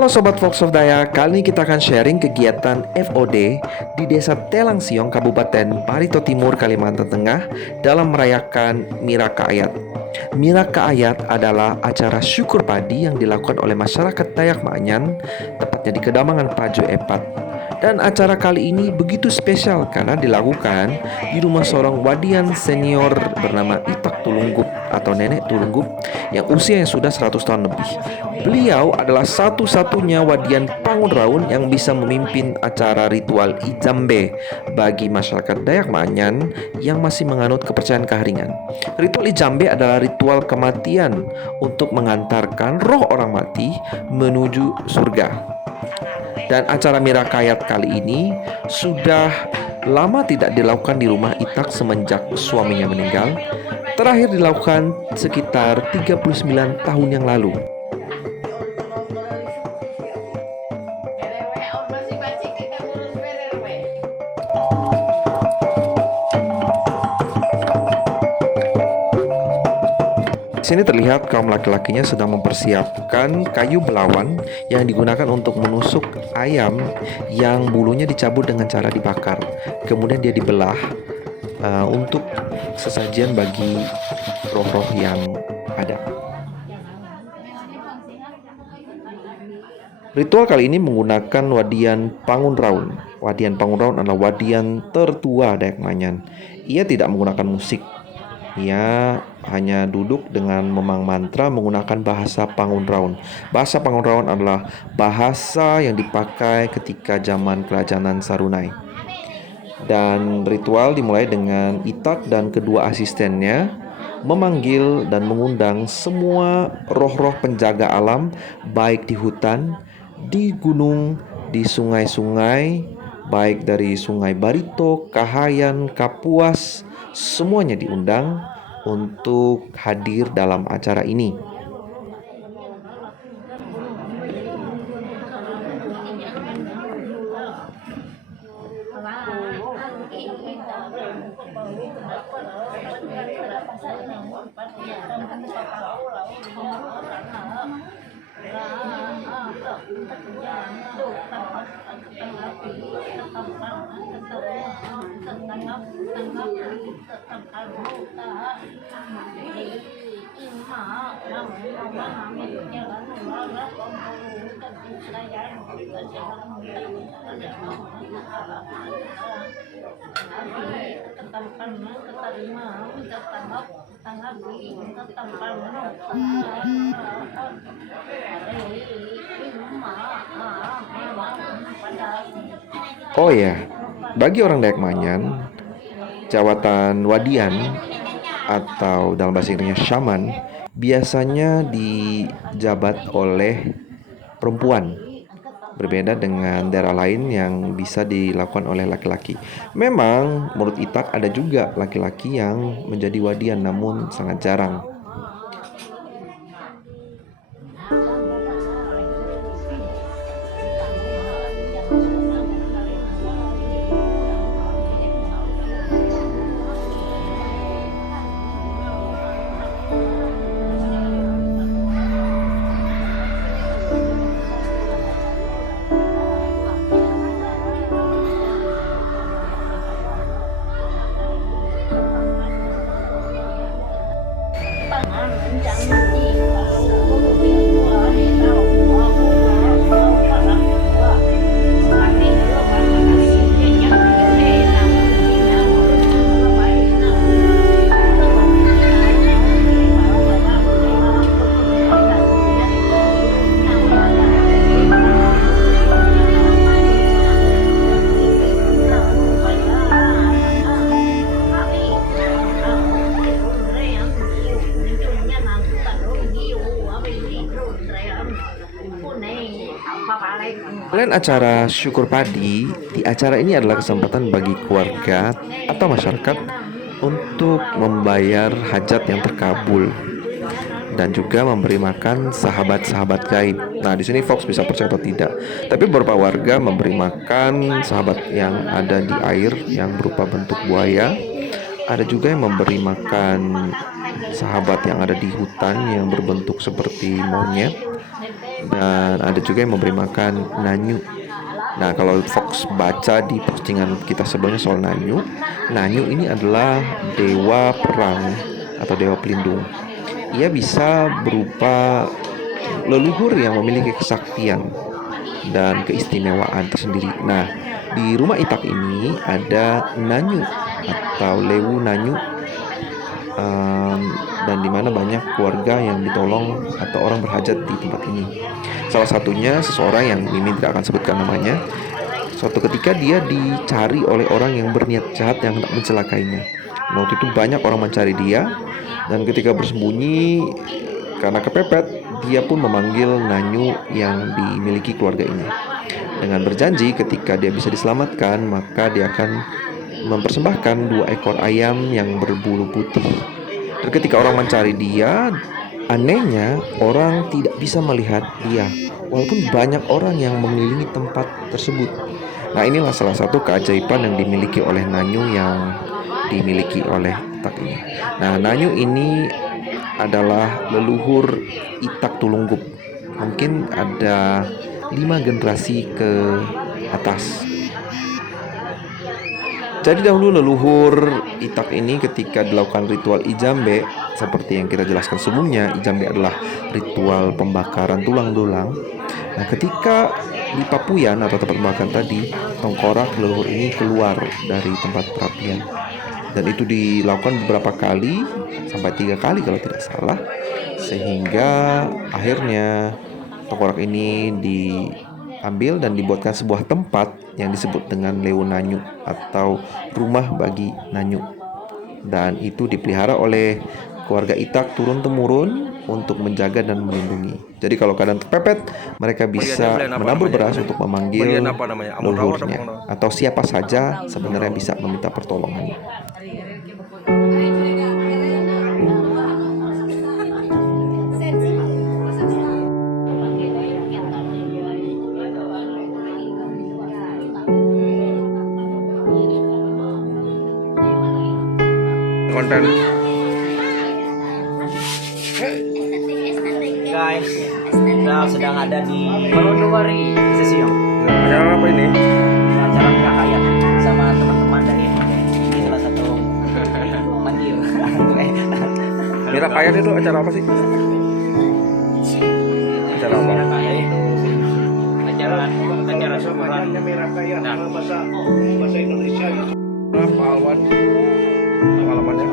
Halo Sobat Fox of Daya, kali ini kita akan sharing kegiatan FOD di Desa Telang Siong, Kabupaten Barito Timur, Kalimantan Tengah dalam merayakan Miraka Ayat. Miraka Ayat adalah acara syukur padi yang dilakukan oleh masyarakat Dayak Ma'anyan, tepatnya di Kedamangan Pajo Epat. Dan acara kali ini begitu spesial karena dilakukan di rumah seorang wadian senior bernama Itak Tulunggup atau Nenek Tulunggup yang usianya sudah 100 tahun lebih. Beliau adalah satu-satunya wadian Pangunraun yang bisa memimpin acara ritual Ijambe bagi masyarakat Dayak Ma'anyan yang masih menganut kepercayaan keharingan. Ritual Ijambe adalah ritual kematian untuk mengantarkan roh orang mati menuju surga. Dan acara Mirakayat kali ini sudah lama tidak dilakukan di rumah Itak semenjak suaminya meninggal. Terakhir dilakukan sekitar 39 tahun yang lalu. Di sini terlihat kaum laki-lakinya sedang mempersiapkan kayu belawan yang digunakan untuk menusuk ayam yang bulunya dicabut dengan cara dibakar. Kemudian dia dibelah untuk sesajian bagi roh-roh yang ada. Ritual kali ini menggunakan wadian Pangunraun. Wadian Pangunraun adalah wadian tertua Dayak Ma'anyan. Ia tidak menggunakan musik. Ia hanya duduk dengan memang mantra menggunakan bahasa Pangunraun. Bahasa Pangunraun adalah bahasa yang dipakai ketika zaman kerajaan Sarunai. Dan ritual dimulai dengan Itak dan kedua asistennya memanggil dan mengundang semua roh-roh penjaga alam, baik di hutan, di gunung, di sungai-sungai, baik dari Sungai Barito, Kahayan, Kapuas, semuanya diundang untuk hadir dalam acara ini. Oh ya, bagi orang Dayak Ma'anyan, jawatan wadian atau dalam bahasa Inggrisnya shaman biasanya dijabat oleh perempuan, berbeda dengan daerah lain yang bisa dilakukan oleh laki-laki. Memang menurut Itak ada juga laki-laki yang menjadi wadian, namun sangat jarang. Selain acara syukur padi, di acara ini adalah kesempatan bagi keluarga atau masyarakat untuk membayar hajat yang terkabul dan juga memberi makan sahabat-sahabat gaib. Nah, di sini Fox bisa percaya atau tidak, tapi beberapa warga memberi makan sahabat yang ada di air yang berupa bentuk buaya Ada juga yang memberi makan sahabat yang ada di hutan yang berbentuk seperti monyet, dan ada juga yang memberi makan nanyu. Nah, kalau Fox baca di postingan kita sebelumnya soal nanyu, nanyu ini adalah dewa perang atau dewa pelindung. Ia bisa berupa leluhur yang memiliki kesaktian dan keistimewaan tersendiri. Nah, di rumah Itak ini ada nanyu atau lewu nanyu, dan di mana banyak keluarga yang ditolong atau orang berhajat di tempat ini. Salah satunya seseorang yang Mimin tidak akan sebutkan namanya. Suatu ketika dia dicari oleh orang yang berniat jahat yang hendak mencelakainya. Nah, waktu itu banyak orang mencari dia, dan ketika bersembunyi karena kepepet, dia pun memanggil nanyu yang dimiliki keluarga ini. Dengan berjanji ketika dia bisa diselamatkan, maka dia akan mempersembahkan 2 ekor ayam yang berbulu putih. Dan ketika orang mencari dia, anehnya orang tidak bisa melihat dia, walaupun banyak orang yang mengelilingi tempat tersebut. Nah, inilah salah satu keajaiban yang dimiliki oleh nanyu yang dimiliki oleh Itak ini. Nah, nanyu ini adalah leluhur Itak Tulungkup. Mungkin ada 5 generasi ke atas. Jadi dahulu leluhur Itak ini ketika dilakukan ritual Ijambe, seperti yang kita jelaskan sebelumnya, Ijambe adalah ritual pembakaran tulang-tulang. Nah, ketika di Papuyan atau tempat pembakaran tadi, tengkorak leluhur ini keluar dari tempat perapian. Dan itu dilakukan beberapa kali, sampai 3 kali kalau tidak salah, sehingga akhirnya tengkorak ini diambil dan dibuatkan sebuah tempat yang disebut dengan Lewu Nanyu atau rumah bagi Nanyu. Dan itu dipelihara oleh keluarga Itak turun-temurun untuk menjaga dan melindungi. Jadi kalau keadaan terpepet, mereka bisa menabur beras untuk memanggil leluhurnya, atau siapa saja sebenarnya bisa meminta pertolongan. Konten guys, kita sedang ada di Marunduwari Sesiong. acara apa ini? Acara Mirakayat sama teman-teman dari ini salah satu mandir. Mirakayat itu acara apa sih? Acara apa? Mirakayat itu acara syukuran Mirakayat bahasa Indonesia. Pak Alwan, pengalamannya.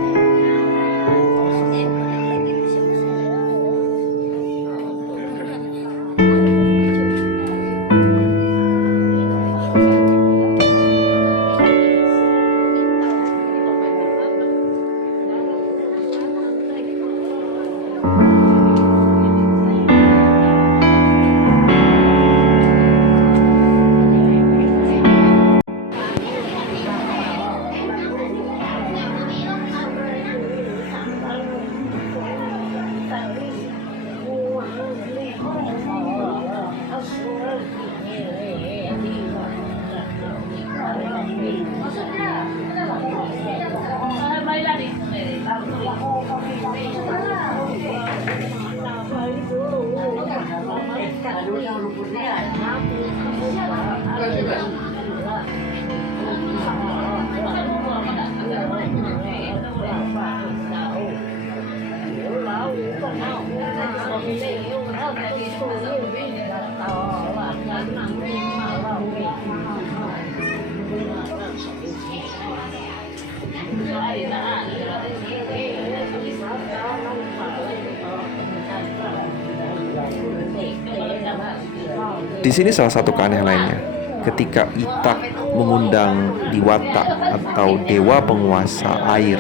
Di sini salah satu keanehan lainnya, ketika Itak mengundang Diwata atau dewa penguasa air,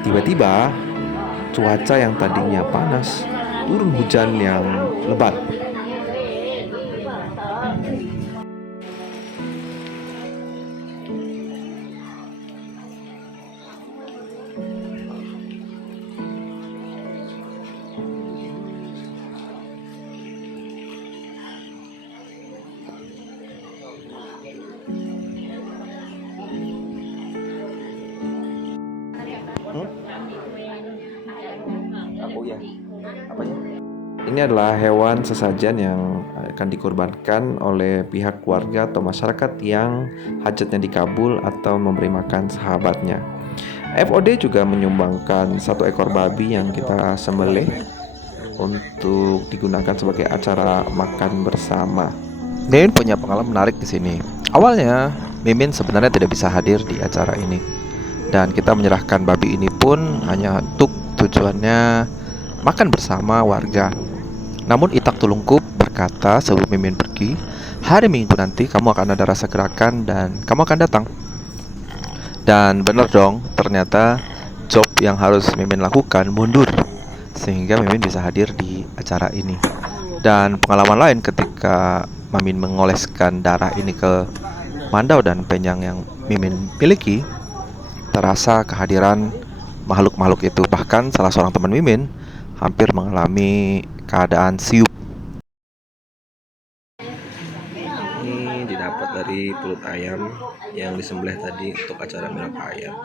tiba-tiba cuaca yang tadinya panas turun hujan yang lebat. Oh iya. Apanya? Ini adalah hewan sesajen yang akan dikorbankan oleh pihak keluarga atau masyarakat yang hajatnya dikabul atau memberi makan sahabatnya. FOD juga menyumbangkan 1 ekor babi yang kita sembelih untuk digunakan sebagai acara makan bersama. Mimin punya pengalaman menarik di sini. Awalnya, Mimin sebenarnya tidak bisa hadir di acara ini. Dan kita menyerahkan babi ini pun hanya untuk tujuannya makan bersama warga. Namun Itak Tulungkup berkata sebelum Mimin pergi, hari Minggu nanti kamu akan ada rasa gerakan dan kamu akan datang. Dan benar dong, ternyata job yang harus Mimin lakukan mundur, sehingga Mimin bisa hadir di acara ini. Dan pengalaman lain ketika Mimin mengoleskan darah ini ke Mandau dan Penyang yang Mimin miliki, terasa kehadiran makhluk-makhluk itu. Bahkan salah seorang teman Mimin hampir mengalami keadaan siup. Ini didapat dari pulut ayam yang disembelih tadi untuk acara Miraka Ayat.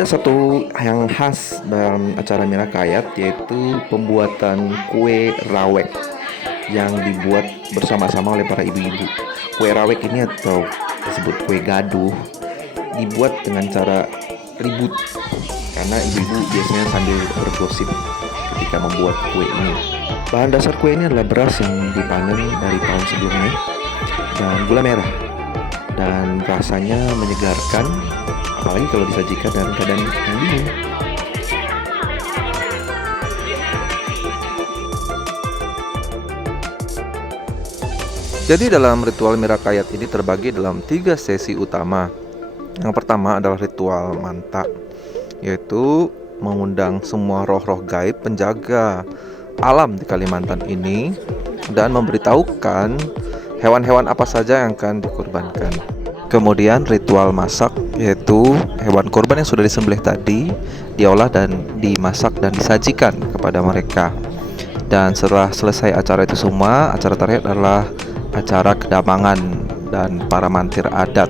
Ada satu yang khas dalam acara Miraka Ayat, yaitu pembuatan kue rawek yang dibuat bersama-sama oleh para ibu-ibu. Kue rawek ini atau disebut kue gaduh dibuat dengan cara ribut karena ibu-ibu biasanya sambil bergosip ketika membuat kue ini. Bahan dasar kue ini adalah beras yang dipanen dari tahun sebelumnya dan gula merah, dan rasanya menyegarkan apalagi kalau disajikan dalam keadaan yang dingin. Jadi dalam ritual Miraka Ayat ini terbagi dalam 3 sesi utama. Yang pertama adalah ritual manta, yaitu mengundang semua roh-roh gaib penjaga alam di Kalimantan ini dan memberitahukan hewan-hewan apa saja yang akan dikorbankan. Kemudian ritual masak, yaitu hewan korban yang sudah disembelih tadi diolah dan dimasak dan disajikan kepada mereka. Dan setelah selesai acara itu semua, acara terakhir adalah acara kedamangan dan para mantir adat.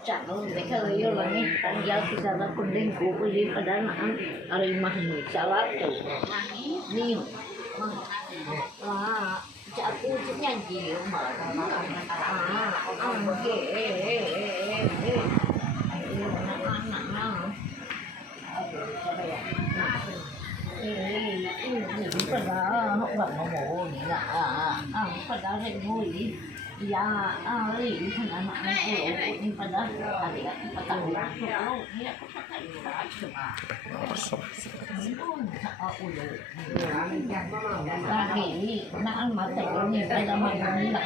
Jangan mereka yo lagi tanggal kita nak kuning kuku di pada nak arimah ni salah tu ni aku nyanyi ya, ini kan anak-anak ini pada adik-adik petang ini aku pakai lagi nak mata ini pada malam ni nak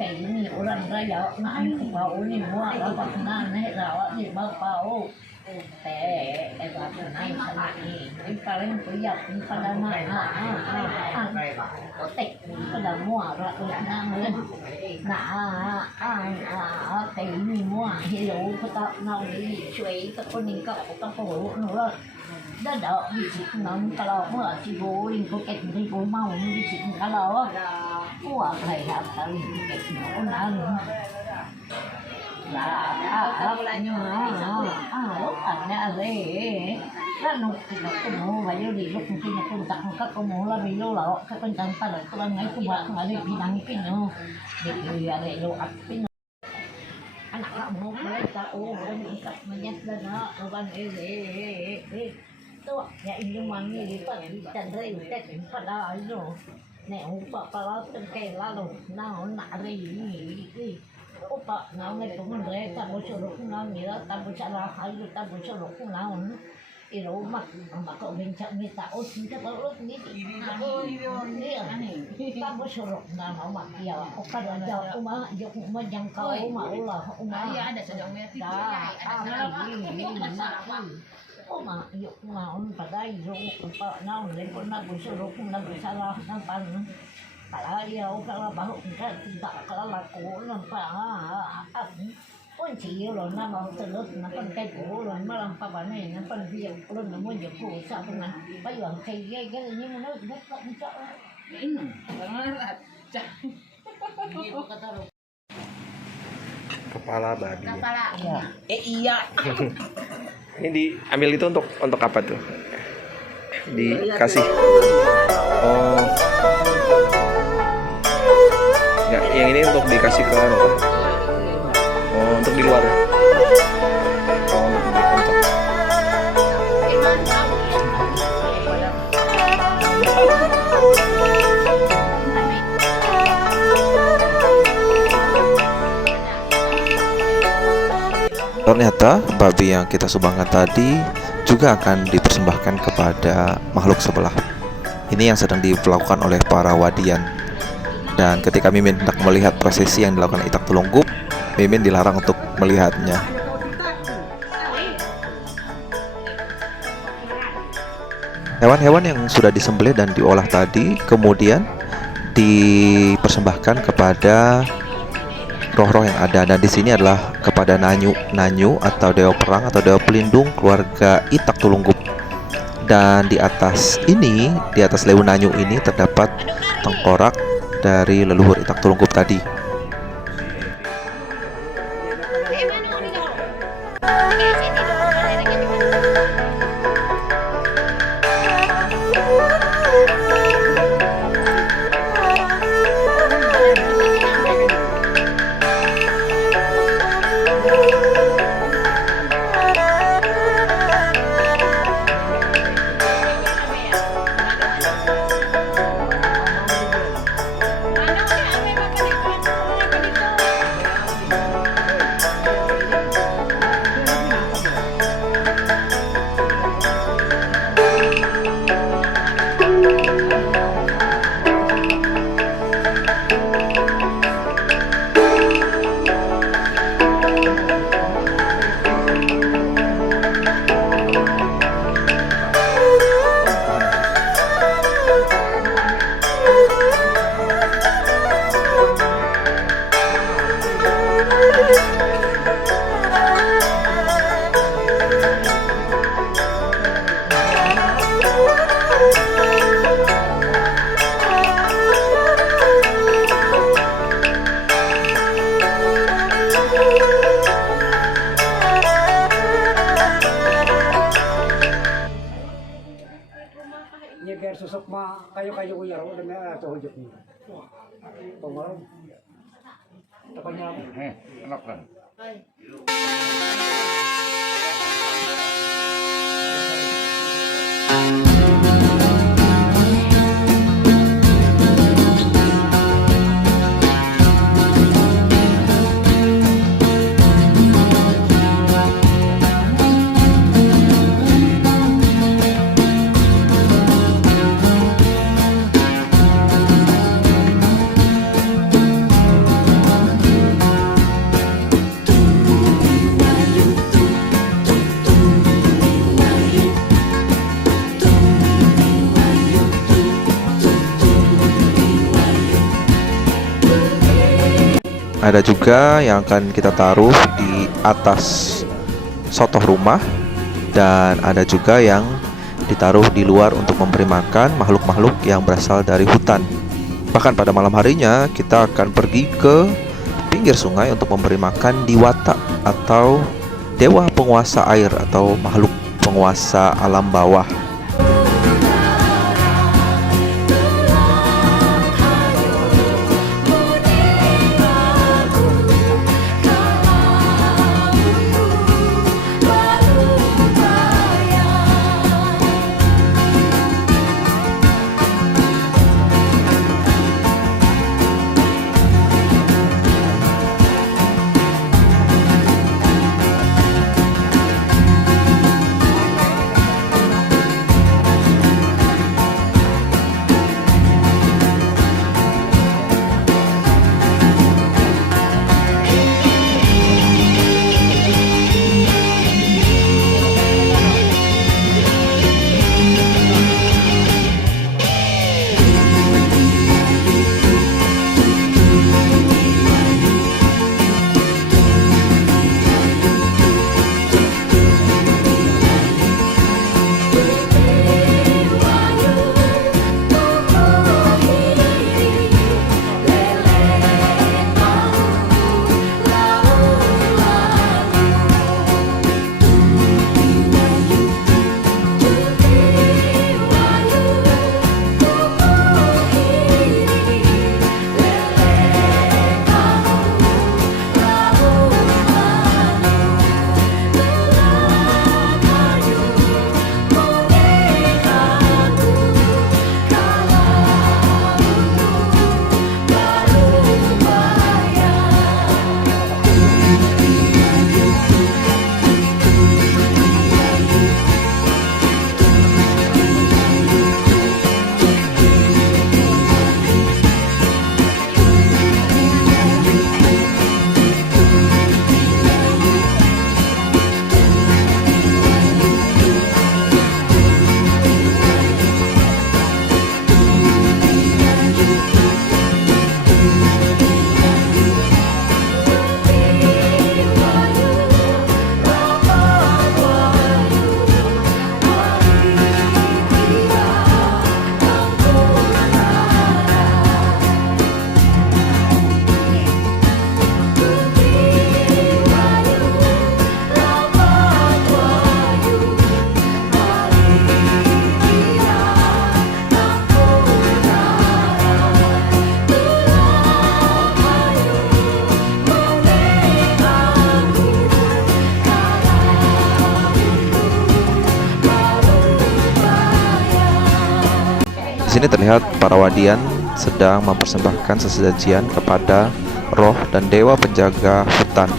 ini orang raya nak bau ni muak apa kena nih rawat ni bau apa kena ini paling kuyak pada otek pada muak rawat nang nah, thầy mình mua hello có tạo nào đi chuối các con mình cậu các cổ nữa đó đỡ bị chị nóng cả lò mà chị vô đi có kẹt đi vô mau đi chị cả lò của thầy học thầy kẹt nó nào nữa là lại nhưng mà lúc anh đã về rất nụ thì nó cũng mua và vô đi lúc khi nhà con tặng các con mua là vì lô lọ các con tặng ta lại các con ngay cũng bạn không phải đi đăng cái nữa để lô ấp cái anak kamu mereka orang ikat menyesal nak orang tu ya ini mangi di chandra utet pada itu nek upa pala tengke lalu nak ri upa ngai tu mereka bocor nak mira tak bocor hal tak bocor nak iro mak kau bencak minta kita kalau ni tak bocor nak mak dia okan aja umah yang kau umah ulah umah ada sedang mereka umah yuk ngaun pada iro apa naun lepon nak bocor nak salah nampak kalau dia kalau bahu kita tidak kalau laku nampak kunci lo nama terus nama kai ko lo malam papa ni nama dia lo nama dia ko sa pun bayang kai dia ni mana dapat minta ini banget Kepala babi. Ya. Iya. Ini diambil itu untuk apa tuh? Dikasih. Oh. Ya, yang ini untuk dikasih ke apa? Oh, untuk di luar. Oh, untuk Ternyata babi yang kita sumbangkan tadi juga akan dipersembahkan kepada makhluk sebelah. Ini yang sedang dilakukan oleh para wadian. Dan ketika Mimin hendak melihat prosesi yang dilakukan Itak Tulungguk, Mimin dilarang untuk melihatnya. Hewan-hewan yang sudah disembelih dan diolah tadi kemudian dipersembahkan kepada roh-roh yang ada, dan di sini adalah kepada Nanyu atau dewa perang atau dewa pelindung keluarga Itak Tulungguk. Dan di atas Lewu Nanyu ini terdapat tengkorak dari leluhur Itak Tulungguk tadi. Nyeger susuk mah kayu-kayu uyar udah mah atuh hujuk ni. Pemalam. Takanya enak kan. Ada juga yang akan kita taruh di atas sotoh rumah, dan ada juga yang ditaruh di luar untuk memberi makan makhluk-makhluk yang berasal dari hutan. Bahkan pada malam harinya kita akan pergi ke pinggir sungai untuk memberi makan Diwata atau dewa penguasa air atau makhluk penguasa alam bawah. Di sini terlihat para wadian sedang mempersembahkan sesajian kepada roh dan dewa penjaga hutan,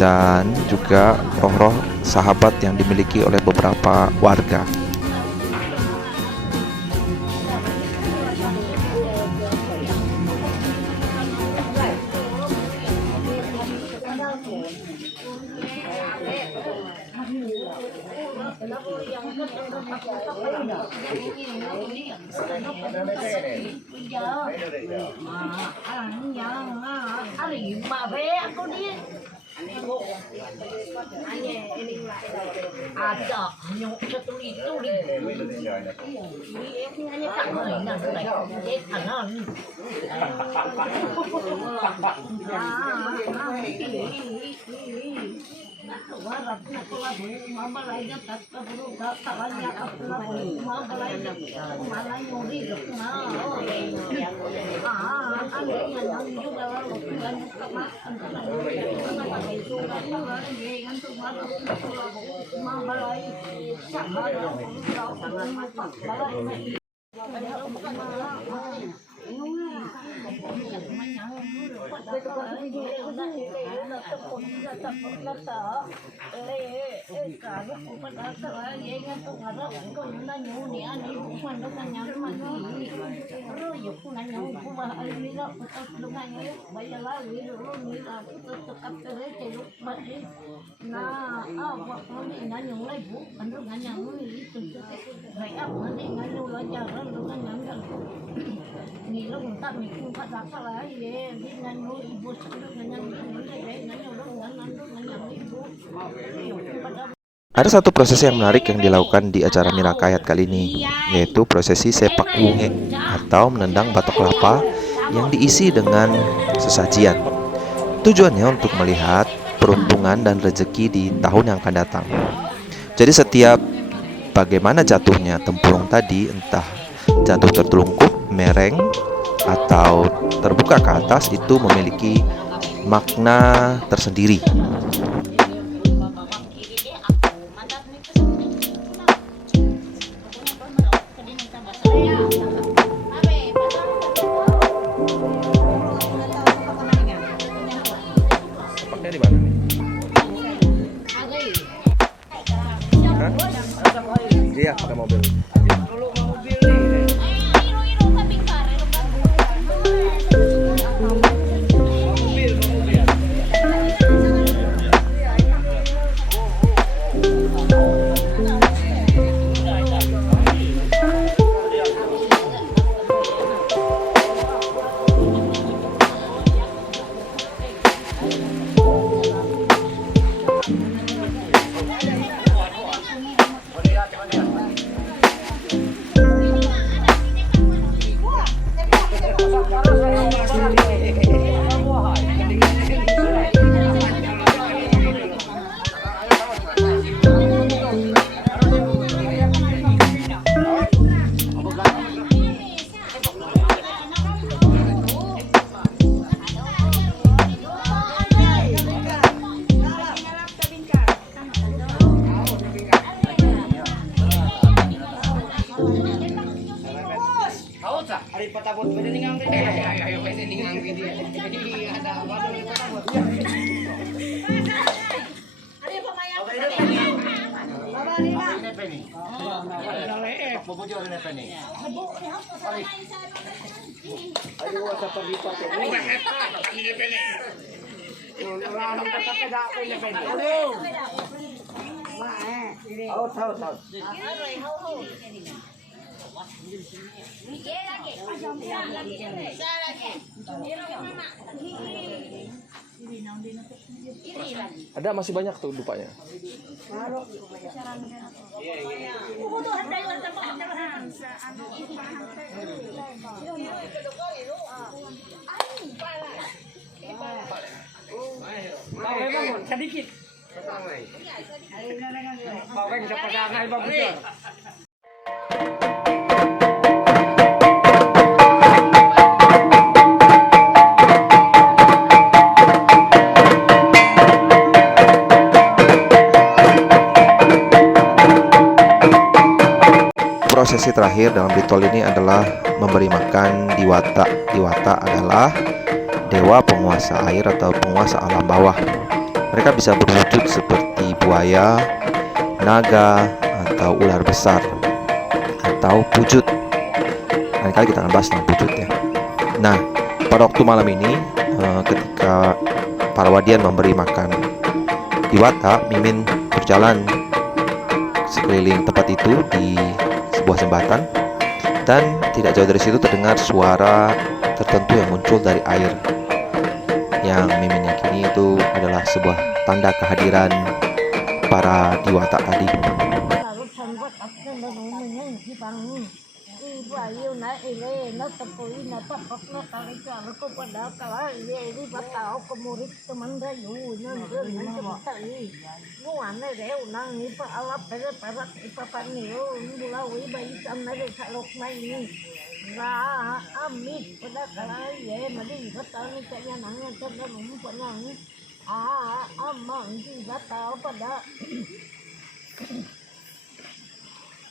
dan juga roh-roh sahabat yang dimiliki oleh beberapa warga. Ada nyok setuli-tuli. Ini hanya tak mainan lagi. Kanan. Warap na kulabo, mabalay na tatabro, tatalanya ka kulabo, mabalay na malay mo rin na. Ano yan, ang juga lalo, ganyan ka ma, ang kanay sugat na lang, ganyan tumarap na kulabo, mabalay, sama na kulabo, mabalay na. Nah, waktu ini nganyung lagi bu, kan lu nganyung itu. Baik nanti nganyung lancaran lu nganyung. Ni lu tak mikir pada apa lah ye, di nganyung ibu sudah nganyung ibu. Ada satu proses yang menarik yang dilakukan di acara Mirakayat kali ini, yaitu prosesi sepak wunge atau menendang batok kelapa yang diisi dengan sesajian. Tujuannya untuk melihat peruntungan dan rezeki di tahun yang akan datang. Jadi setiap bagaimana jatuhnya tempurung tadi, entah jatuh tertelungkup, mereng, atau terbuka ke atas, itu memiliki makna tersendiri. Sepaknya di mana nih? Hah? Iya, pakai mobil. Hari patabot pwede ningang gede. Ayo pwede ningang gede. Jadi ada apa dari patabot? Ada pemayan. Baba Lina. Ini penny. Bubujur ini penny. Ayo sa pagipat. Ini penny. Orang kata pada ini penny. Aduh. Out. Ada masih banyak tuh dupanya. Sedikit. Bawang sa pagkakay babujor. Prosesi terakhir dalam ritual ini adalah memberi makan Diwata. Diwata adalah dewa penguasa air atau penguasa alam bawah. Mereka bisa berwujud seperti buaya, naga, atau ular besar, atau pujut. Lain kali kita akan bahas tentang pujut ya. Nah, pada waktu malam ini, ketika para wadian memberi makan Diwata, Mimin berjalan sekeliling tempat itu di sebuah jembatan, dan tidak jauh dari situ terdengar suara tertentu yang muncul dari air, yang Mimin yakini itu adalah sebuah tanda kehadiran para Diwata tadi.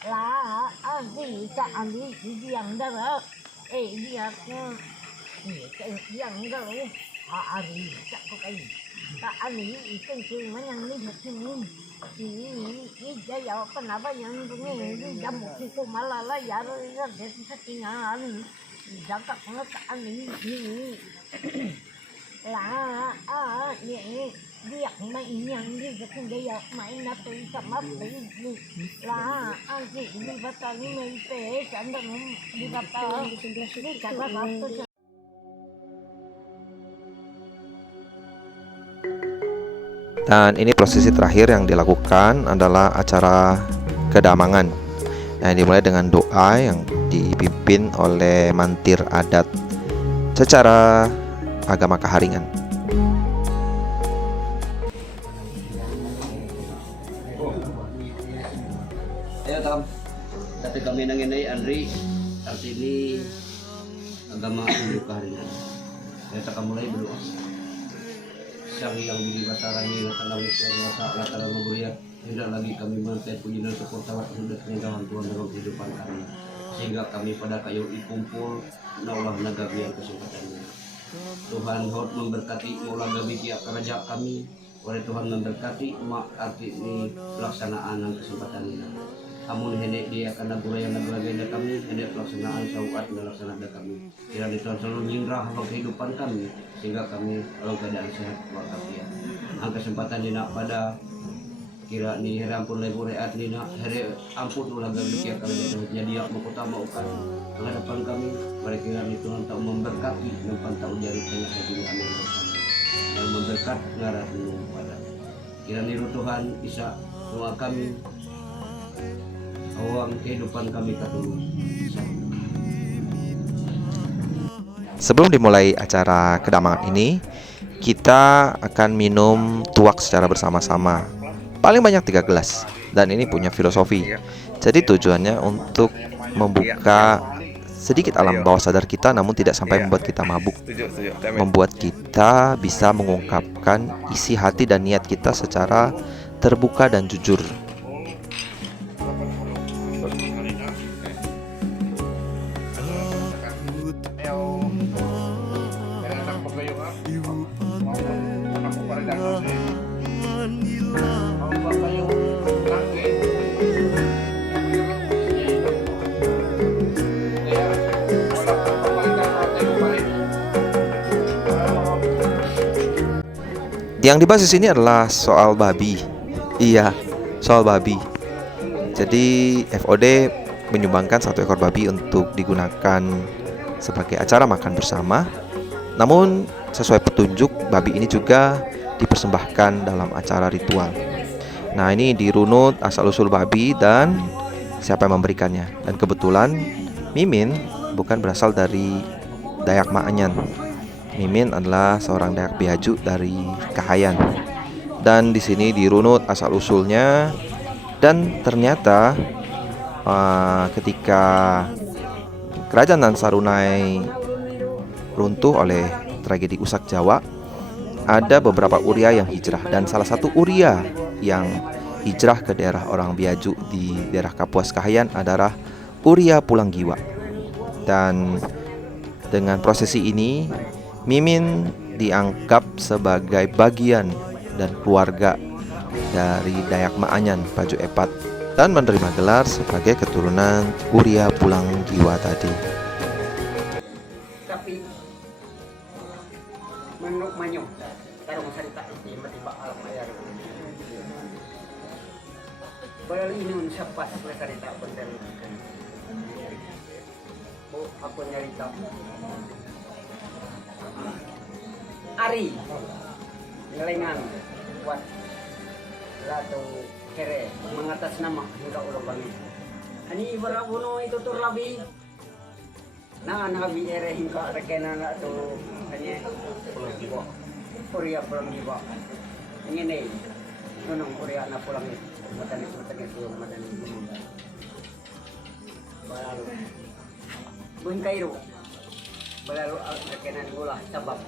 Là gì cả anh đi giang đó đó đi giang đó đi chắc có cái cả anh đi trên trường mà nhang đi một thì giờ giờ có nào bao nhiêu nghe đi dăm một cái cô mà là giờ rồi để thích cái anh giờ các nó cả anh đi là nhẹ đi yang di kekendaya main nato sama ini lah asik di batang ini pe candang di batang di kata waktu. Dan ini prosesi terakhir yang dilakukan adalah acara kedamangan. Nah, dimulai dengan doa yang dipimpin oleh mantir adat secara agama Kaharingan. Ayo Tam, tapi kami nanginay Andri, arti ini agama Hindu Kaharingan. Kita mulai berdoa. Sang yang budi batarani langit kuasa latara memberiak tidak lagi kami menanti puji dan syukur tawat sudah kenindahan Tuhan dalam kehidupan kami sehingga kami pada kayu ikumpul naulah nagabian kesempatannya Tuhan hot memberkati maulah gabi tiap kerajaan kami oleh Tuhan memberkati mak arti ini pelaksanaan dan kesempatan ini amun hendak dia akan nagura yang nagura kami hendak pelaksanaan sauat melaksanakan kami kiranya Tuhan selalu nyingrah kehidupan kami sehingga kami dalam keadaan sehat walafiat. Ang kesempatan dina pada kira ni here ampun lebu reat dina here ampun ulah gabi kia kalau jadi yang utama ukan menghadapan kami mari kiranya Tuhan tak memberkati dan tak jari tengah hati kami dan memberkat ngarat pada kiranya Tuhan bisa doa kami awang kehidupan kami katulung. Sebelum dimulai acara kedamangan ini, kita akan minum tuak secara bersama-sama. Paling banyak 3 gelas. Dan ini punya filosofi. Jadi tujuannya untuk membuka sedikit alam bawah sadar kita, namun tidak sampai membuat kita mabuk. Membuat kita bisa mengungkapkan isi hati dan niat kita secara terbuka dan jujur. Yang dibahas di sini adalah soal babi. Iya, soal babi. Jadi FOD menyumbangkan 1 ekor babi untuk digunakan sebagai acara makan bersama. Namun sesuai petunjuk, babi ini juga dipersembahkan dalam acara ritual. Nah, ini dirunut asal-usul babi dan siapa yang memberikannya. Dan kebetulan Mimin bukan berasal dari Dayak Maanyan. Mimin adalah seorang Dayak Biaju dari Kahayan. Dan di sini dirunut asal-usulnya. Dan ternyata ketika Kerajaan Nansarunai runtuh oleh tragedi Usak Jawa, ada beberapa Uria yang hijrah. Dan salah satu Uria yang hijrah ke daerah orang Biaju di daerah Kapuas Kahayan adalah Uria Pulanggiwa. Dan dengan prosesi ini, Mimin dianggap sebagai bagian dan keluarga dari Dayak Maanyan Paju Epat dan menerima gelar sebagai keturunan Uria Pulanggiwa tadi. Tapi menurut manyo tarong salita tiba-tiba alam ayar. Balal inun sa pas na salita ko din. Bu ako nyarita. Ari ngelengan kuat lato kere mengatas nama hingga ulo bangit. Ani ibara uno itu tur labi. Nah nabi ere hingga rekena na to kanya Uria Pulanggiwa. Ngene nunong Uria na Pulanggiwa. Matanis itu matanis. Balalu. Buin Kairo. Balalu rekenan gula sabab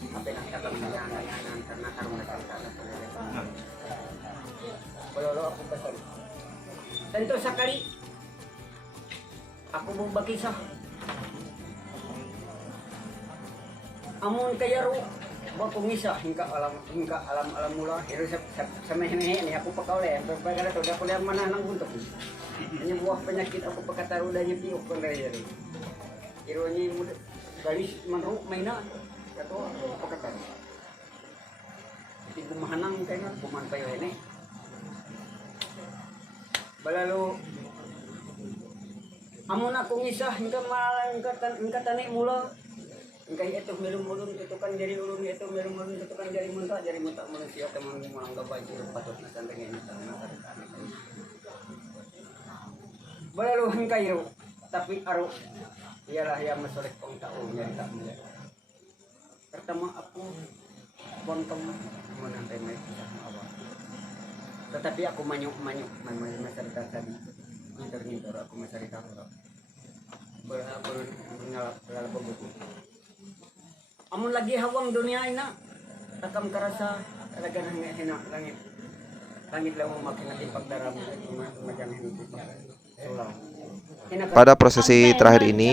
apa nak kata menyanyi karena karena kata kalau aku pesan tentu sekali aku mau bakisah amun kaya ru baku misah hingga alam mula hiru semehe ini aku pakaule berbagai tu dah kuliah mana nang untuk ini buah penyakit aku pakataru danya piuk kondai jadi ironya garis menru mainan atau apa kata? Jadi kumahanang kayo na, kuman pa yun eh. Balalo, amo na kung isa, hingka tani mula. Hingka ito, meron mulun, ito kan dari ulun, ito meron mulun, ito kan dari munta mulun siya, tamang mga gabay, ito patut na sandangin, ito na tarikan. Balalo, hingka yun, tapi aro, iyalah yang masolek pang tao, nyari tak mula. Pertama aku buang kamu menantai mereka awal. Tetapi aku manyuk masyarakat tadi nginter aku masyarakat bernyalap buku. Amun lagi hawang dunia ini takam kerasa talaga hina langit lang makin natipak daram macam itu sulam. Pada prosesi terakhir ini,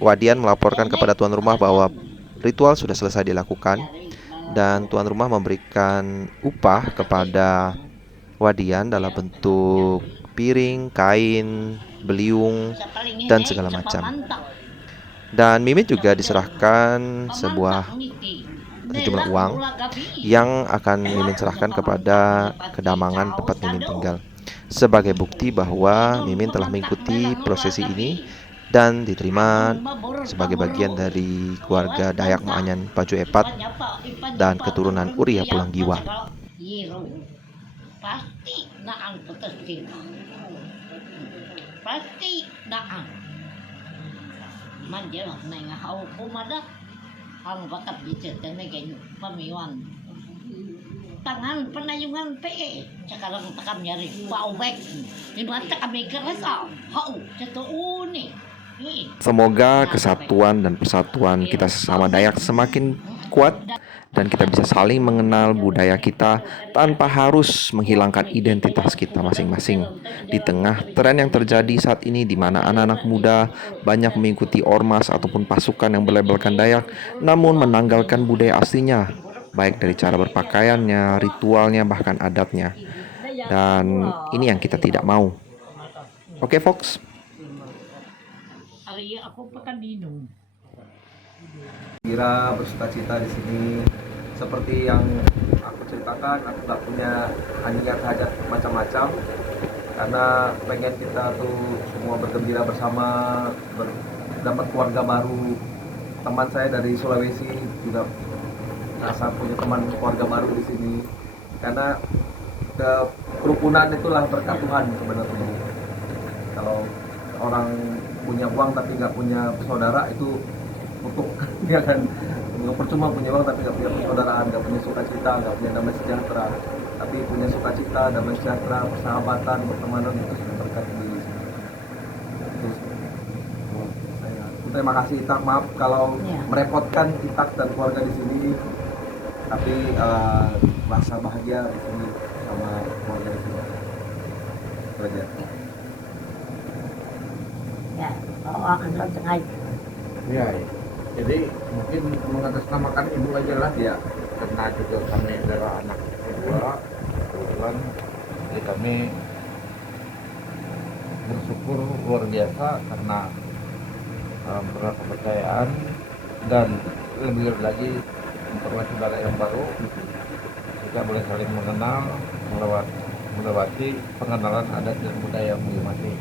Wadian melaporkan kepada tuan rumah bahwa ritual sudah selesai dilakukan dan tuan rumah memberikan upah kepada Wadian dalam bentuk piring, kain, beliung, dan segala macam. Dan Mimin juga diserahkan sejumlah uang yang akan Mimin serahkan kepada Kedamangan tempat Mimin tinggal, sebagai bukti bahwa Mimin telah mengikuti prosesi ini dan diterima sebagai bagian dari keluarga Dayak Maanyan Paju Epat dan keturunan Uria Pulanggiwa. Pasti naang petesin. Pasti naang. Manjelah neng hau kumada ang bakat bicara negen pemiwan. Tangan penayungan PE sekarang takam nyari baubek. Di mana kami kerasa hau jatuh uni. Semoga kesatuan dan persatuan kita sesama Dayak semakin kuat dan kita bisa saling mengenal budaya kita tanpa harus menghilangkan identitas kita masing-masing. Di tengah tren yang terjadi saat ini di mana anak-anak muda banyak mengikuti ormas ataupun pasukan yang berlabelkan Dayak namun menanggalkan budaya aslinya, baik dari cara berpakaiannya, ritualnya, bahkan adatnya. Dan ini yang kita tidak mau. Oke, Fox. Hari aku pekan dinum. Kira bersuka-cita di sini seperti yang aku ceritakan, aku nggak punya niat hajat macam-macam karena pengen kita tuh semua bergembira bersama, dapat keluarga baru. Teman saya dari Sulawesi juga rasa punya teman keluarga baru di sini karena kerukunan itulah berkat Tuhan sebenarnya. Kalau orang punya uang tapi nggak punya saudara itu untuk dia kan nggak percuma punya uang tapi nggak punya persaudaraan, nggak punya sukacita, nggak punya damai sejahtera. Tapi punya sukacita, damai sejahtera, persahabatan, pertemanan itu sudah berkat di sini. Terus terima kasih Itak, maaf kalau merepotkan Itak dan keluarga di sini. Tapi rasa bahagia di sini sama keluarga di sini. Itu aja. Ya, akan sengaja. Ya, jadi mungkin mengatasnamakan ibu aja lah ya, karena juga kami adalah anak kedua, kebetulan jadi kami bersyukur luar biasa karena berkepercayaan dan lebih lagi memperoleh saudara yang baru, kita boleh saling mengenal melewati pengenalan adat dan budaya masing-masing.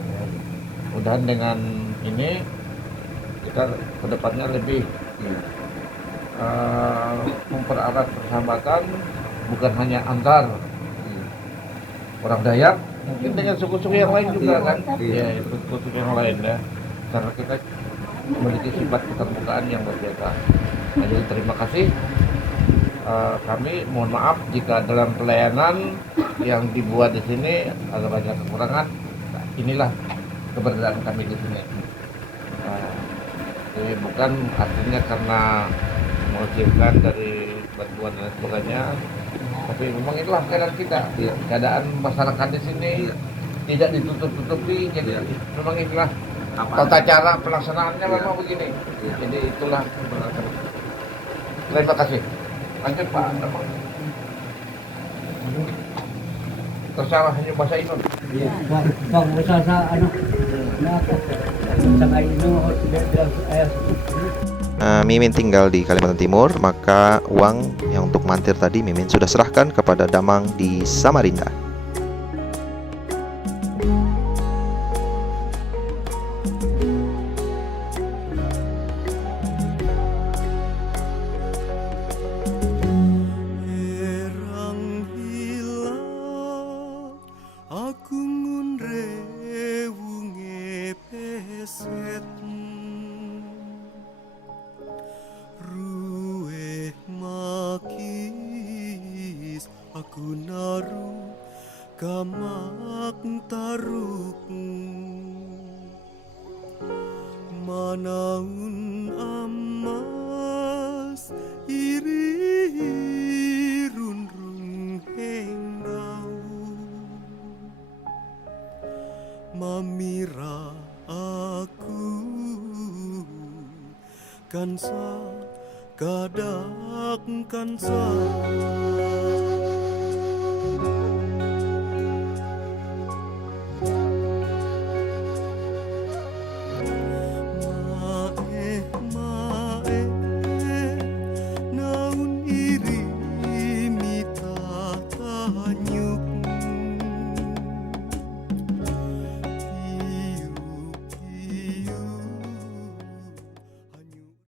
Mudah-mudahan dengan ini kita kedepannya lebih mempererat persahabatan bukan hanya antar orang Dayak, mungkin dengan suku-suku yang lain juga kan, ya suku-suku yang lain ya, karena kita memiliki sifat keterbukaan yang berbeda. Nah, jadi terima kasih. Kami mohon maaf jika dalam pelayanan yang dibuat di sini ada banyak kekurangan. Nah, inilah keberadaan kami di sini. Jadi bukan artinya karena menghasilkan dari bantuan dan sebagainya, tapi memang itulah keadaan kita. Keadaan masyarakat di sini tidak ditutup-tutupi, jadi memang itulah tata cara pelaksanaannya memang begini. Jadi itulah. Terima kasih. Lanjut Pak. Tersalah hanya bahasa Indo. Bang usaha ano na ako sa kayo tidak ayah Mimin tinggal di Kalimantan Timur, maka uang yang untuk mantir tadi Mimin sudah serahkan kepada Damang di Samarinda. Erang hilang aku ngunre wunge peset rueh makis aku naru kamak taruk manaun amas iri run hengau mamira aku kansa kadak kansa